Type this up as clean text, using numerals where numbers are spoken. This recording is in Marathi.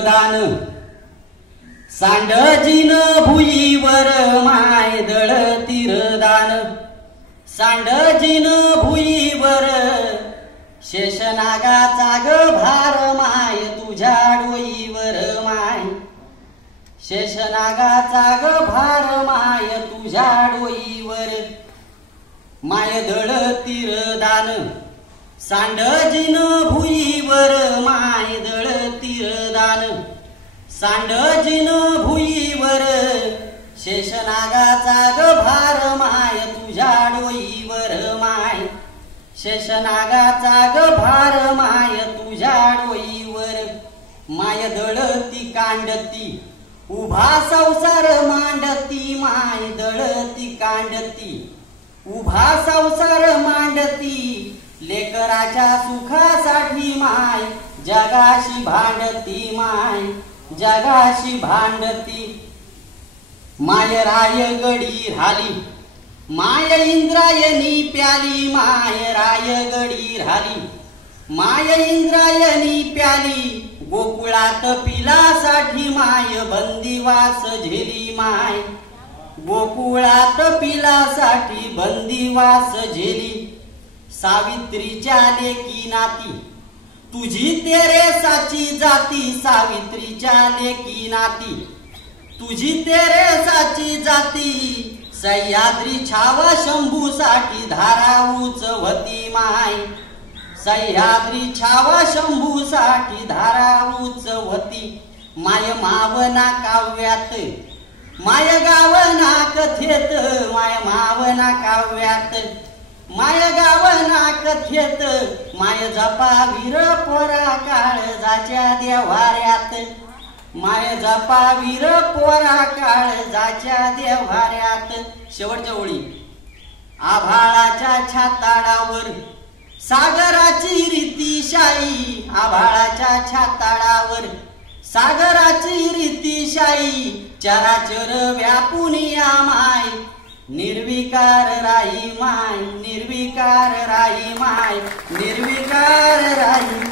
दान सांडजीन भुईवर माय दळतीर दान सांडजीन भुईवर शेषनागाचा ग भार माय तुझ्या डोईवर माय शेषनागाचा ग भार माय तुझ्या डोईवर माय दळतीर दान सांडजीन भुईवर माय दळतीर दान सांडजीन भुईवर शेषनागाचा ग भार माय तुझ्या डोईवर माय शेषनागाचा ग भार माय तुझ्या डोईवर माय दळती कांडती उभा संसार मांडती माय दळती कांडती उभा संसार मांडती लेकराच्या सुखासाठी माय जगाशी भांडती माय जगाशी भांडती माय रायगडी राहिली माय इंद्रायणी प्याली माय रायगडी राहिली माय इंद्रायणी प्याली गोकुळात पिलासाठी माय बंदिवास झेली माय गोकुळात पिलासाठी बंदिवास झेली सावित्रीच्या लेकी नाती तुझी तेरेसाची जाती सावित्रीच्या लेकी नाती तुझी तेरेसाची जाती सह्याद्री छावा शंभूसाठी धारा उचवती माय सह्याद्री छावा शंभूसाठी धारा उचवती माय मावना काव्यात माय गावना कथेत माय मावना काव्यात माय गावना कथेत माय जपावीर पोरा काळजाच्या देव्हाऱ्यात माय जपावीर पोरा काळजाच्या देव्हाऱ्यात शेवटच्या ओळी आभाळाच्या छाताडावर सागराची रीतीशाई आभाळाच्या छाताडावर सागराची रीतीशाई चराचर व्यापून या माय निर्विकार राही माय निर्विकार राही माय निर्विकार राही